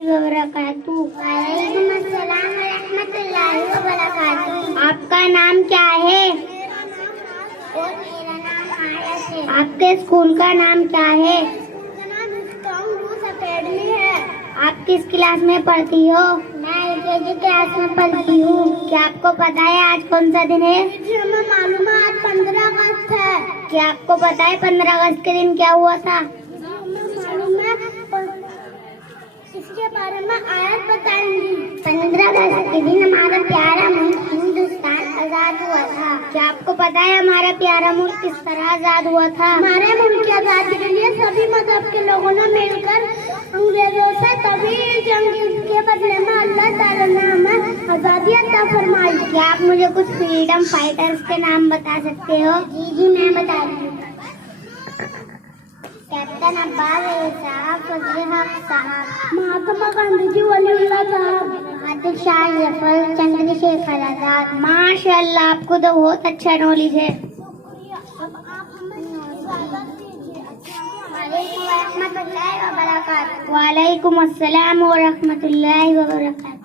वालेकुम अस्सलाम व रहमतुल्लाहि व बरकातुहू। आपका नाम क्या है? और मेरा नाम आयत है। आपके स्कूल का नाम क्या है? स्कूल का नाम स्ट्रॉन्ग रूट्स एकेडमी है। आप किस क्लास में पढ़ती हो? मैं LKG क्लास में पढ़ती हूँ। क्या आपको पता है आज कौन सा दिन है? जी हमें मालूम है, आज 15 अगस्त है। क्या आपको पता है 15 अगस्त के दिन क्या हुआ था? मालूम है, इसके बारे में आयत बताएंगी। 15 अगस्त के दिन हमारा प्यारा मुल्क हिंदुस्तान आजाद हुआ था। क्या आपको पता है हमारा प्यारा मुल्क किस तरह आजाद हुआ था? हमारे मुल्क की आजादी के लिए सभी मजहब के लोगों ने मिलकर अंग्रेजों से तवील जंग के बदले में अल्लाह ताला ने हमें आजादी अता फरमाई। क्या आप मुझे कुछ फ्रीडम फाइटर्स के नाम बता सकते हो? जी मैं बता रही हूँ। कैप्टन अब्बास साहब, फजल हक साहब, महात्मा गांधी जी, वलीउल्लाह साहब, बहादुर शाह जफर, चंद्रशेखर आजाद। माशाल्लाह, आपको तो बहुत अच्छा नॉलेज है। अब आप हमें इजाजत दीजिए। वालेकुम अस्सलाम व रहमतुल्लाहि व बरकातुहू। वालेकुम अस्सलाम व रहमतुल्लाहि व बरकातुहू।